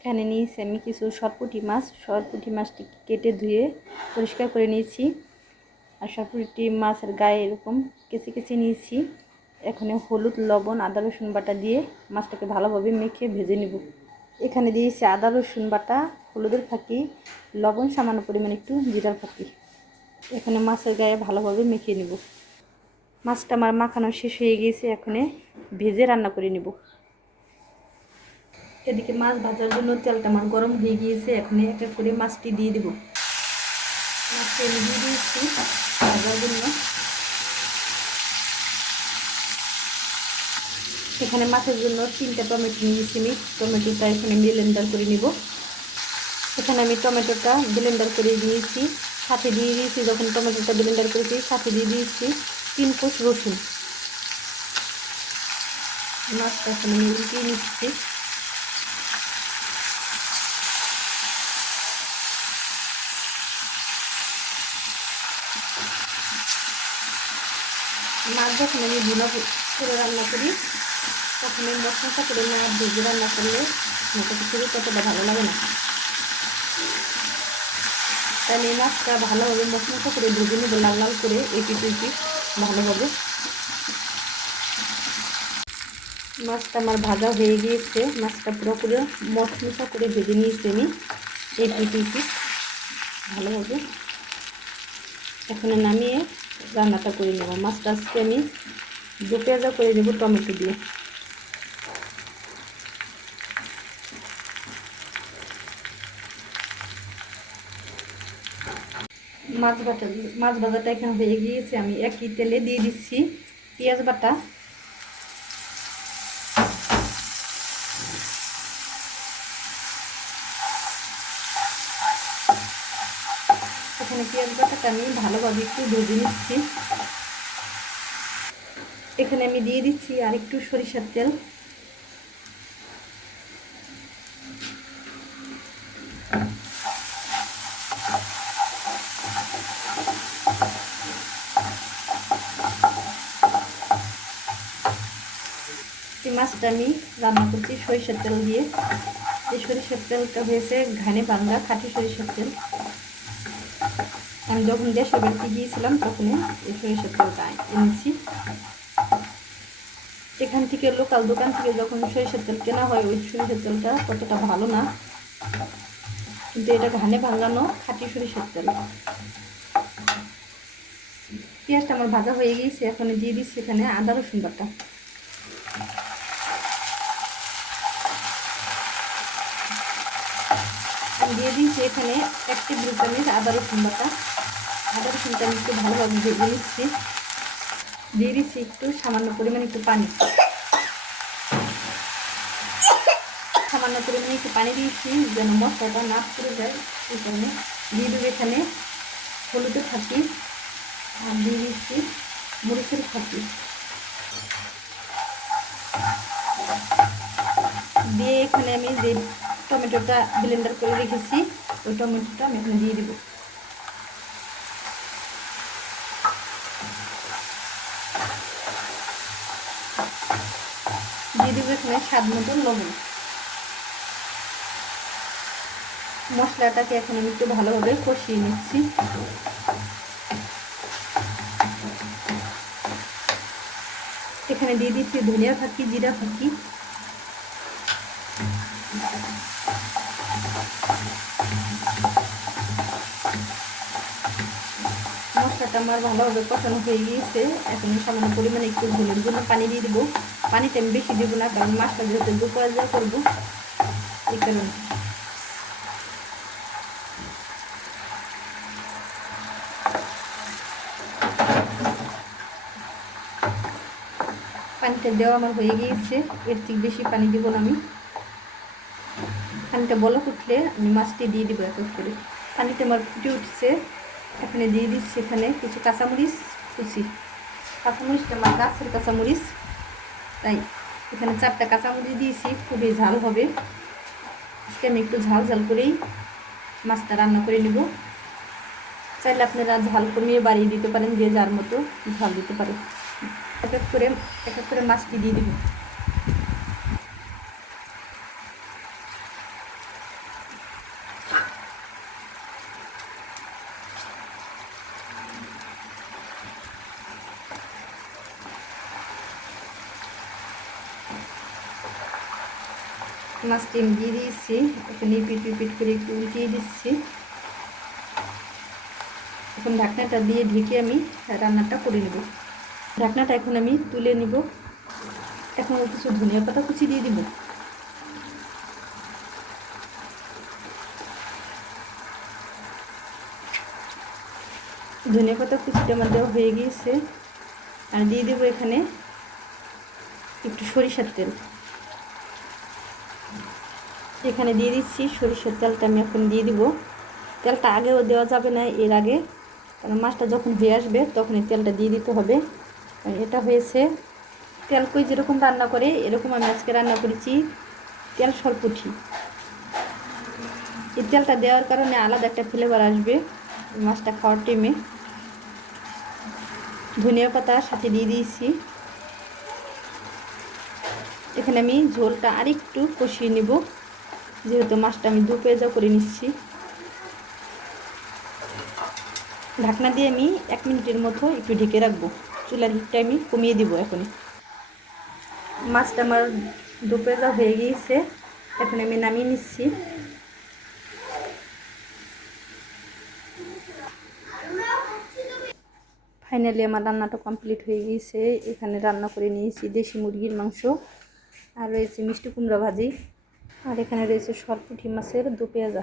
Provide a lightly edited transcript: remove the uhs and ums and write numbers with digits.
এখানে নিয়েছি আমি কিছু সরপুঁটি মাছটি কেটে ধুয়ে পরিষ্কার করে নিয়েছি। আর সরপুঁটি মাছের গায়ে এরকম কেচে কেচে নিয়েছি। এখানে হলুদ, লবণ, আদা রসুন বাটা দিয়ে মাছটাকে ভালোভাবে মেখে ভেজে নেব। এখানে দিয়েছি আদা রসুন বাটা, হলুদের ফাঁকি, লবণ, সামান্য পরিমাণে একটু জিরার ফাঁকি। এখানে মাছের গায়ে ভালোভাবে মেখে নেব। মাছটা আমার মাখানো শেষ হয়ে গিয়েছে, এখন ভেজে রান্না করে নেব। এদিকে মাছ ভাজার জন্য তেলটা আমার গরম হয়ে গিয়েছে, এখন এক এক করে মাছটি দিয়ে দেব। মাছটি আমি দিয়ে দিয়েছি ভাজার জন্য। এখানে মাছের জন্য 3টা টমেটো নিয়েছি আমি। টমেটোটা এখানে ব্লেন্ডার করে নিব। এখানে আমি টমেটোটা ব্লেন্ডার করে দিয়েছি, সাথে দিয়ে দিয়েছি, যখন টমেটোটা ব্লেন্ডার করেছি সাথে দিয়ে দিয়েছি 3 কোষ রসুন। মাছটা এখন আমি উল্টিয়ে নিচ্ছি। মাছ যখন আমি ভুনা করে রান্না করি তখন এই মশলা করে না ভেজে রান্না করলে আমাকে খুবই ততটা ভালো লাগে না। তাই এই মাছটা ভালোভাবে মশলা করে ভেজে নেব, লাল লাল করে এটি ভালোভাবে। মাছটা আমার ভাজা হয়ে গিয়েছে, মাছটা পুরোপুরি মশলা করে ভেজে নিয়েছি আমি এটি ভালোভাবে। এখন নামিয়ে রান্নাটা করে নেব। মাছটা আজকে আমি দু পেঁয়াজা করে দেবো টমেটো দিয়ে। মাছ ভাজাটা এখানে হয়ে গিয়েছে, আমি একই তেলে দিয়ে দিচ্ছি পেঁয়াজ বাটা। এখানে পেঁয়াজ বাটাটা আমি ভালোভাবে একটু ভেজে নিচ্ছি। এখানে আমি দিয়ে দিচ্ছি আর একটু সরিষার তেল। এই মাছটা আমি রান্না করছি সরিষার তেল দিয়ে। এই সরিষার তেলটা হয়েছে ঘানে ভাঙ্গা খাঁটি সরিষার তেল। আমি যখন দেশে বাড়িতে গিয়েছিলাম তখন এই সরিষার তেলটা এনেছি। এখান থেকে লোকাল দোকান থেকে যখন সরিষার তেল কেনা হয় ওই সরিষার তেলটা ততটা ভালো না, কিন্তু এটা ঘানে ভাঙানো খাঁটি সরিষার তেল। পেঁয়াজটা আমার ভাজা হয়ে গিয়েছে, এখন দিয়ে দিচ্ছি এখানে আদা রসুন বাটা। আমি দিয়ে দিচ্ছি এখানে 1 টেবিল চামচ আদা রসুন বাটা। আদা রসুনটা আমি একটু ভালোভাবে ভেজে নিচ্ছি। দিয়ে দিচ্ছি একটু সামান্য পরিমাণে একটু পানি। সামান্য পরিমাণে একটু পানি দিয়েছি যেন মশলাটা না পুড়ে যায়, এই কারণে। দিয়ে দেবো এখানে হলুদের ফাঁকি, আর দিয়ে দিচ্ছি মরিচের ফাঁকি। দিয়ে এখানে আমি যে টমেটোটা ব্লেন্ডার করে রেখেছি ওই টমেটোটা আমি এখানে দিয়ে দেবো। দিয়ে দেবো এখানে স্বাদ মতো লবণ। মশলাটাকে এখন আমি একটু ভালোভাবে কষিয়ে নিচ্ছি। এখানে দিয়ে দিচ্ছি ধনিয়া ফাঁকি, জিরা ফাঁকি। মশলাটা আমার ভালোভাবে কষানো হয়ে গিয়েছে, এখন সামান্য পরিমাণে একটু ঝোলের জন্য পানি দিয়ে দেবো। পানিটা আমি বেশি দেবো না, কারণ মাছটা যেহেতু দুপুরে করবো এই কারণে। পানিটা দেওয়া আমার হয়ে গিয়েছে, এর থেকে বেশি পানি দেবো না আমি। পানিটা বলক উঠলে আমি মাছটি দিয়ে দেবো এক করে। পানিটা আমার ফুটে উঠছে, এখানে দিয়ে দিচ্ছি এখানে কিছু কাঁচামরিচ কুচি। কাঁচামরিচটা আমার গাছের কাঁচামরিচ, তাই এখানে 4টা কাঁচামরিচ দিয়েছি। খুবই ঝাল হবে আজকে, আমি একটু ঝাল ঝাল করেই মাছটা রান্না করে নেব। চাইলে আপনারা ঝাল কমিয়ে বাড়িয়ে দিতে পারেন, যে যার মতো ঝাল দিতে পারে। এক এক করে মাছটি দিয়ে দেব। মাছটি আমি দিয়ে দিয়েছি, এখন রিপিট রিপিট করে একটু উল্টিয়ে দিচ্ছি। এখন ঢাকনাটা দিয়ে ঢেকে আমি রান্নাটা করে নেব। ঢাকনাটা এখন আমি তুলে নিব। এখন কিছু ধনিয়া পাতা কুচি দিয়ে দিব। ধনিয়া পাতা কুচিটা আমার দেওয়া হয়ে গিয়েছে। আর দিয়ে দেবো এখানে একটু সরিষার তেল। এখানে দিয়ে দিচ্ছি সরিষার তেলটা, আমি এখন দিয়ে দিব। তেলটা আগেও দেওয়া যাবে না, এর আগে, কারণ মাছটা যখন হয়ে আসবে তখন এই তেলটা দিয়ে দিতে হবে। এটা হয়েছে তেল কই যেরকম রান্না করে এরকম আমি আজকে রান্না করেছি তেল সরপুঁটি। এই তেলটা দেওয়ার কারণে আলাদা একটা ফ্লেভার আসবে মাছটা খাওয়ার টাইমে। ধনিয়া পাতা সাথে দিয়ে দিয়েছি। এখানে আমি ঝোলটা আরেকটু কষিয়ে নেব, যেহেতু মাছটা আমি দু পেঁজা করে নিচ্ছি। ঢাকনা দিয়ে আমি 1 মিনিটের মতো একটু ঢেকে রাখবো। চুলার হিটটা আমি কমিয়ে দিব। এখন মাছটা আমার দু পেঁজা হয়ে গিয়েছে, এখন আমি নামিয়ে নিচ্ছি। ফাইনালি আমার রান্নাটা কমপ্লিট হয়ে গিয়েছে। এখানে রান্না করে নিয়েছি দেশি মুরগির মাংস, আর রয়েছে মিষ্টি কুমড়া ভাজি, আর এখানে রয়েছে সরপুঁটি মাছের দু পেঁয়াজা।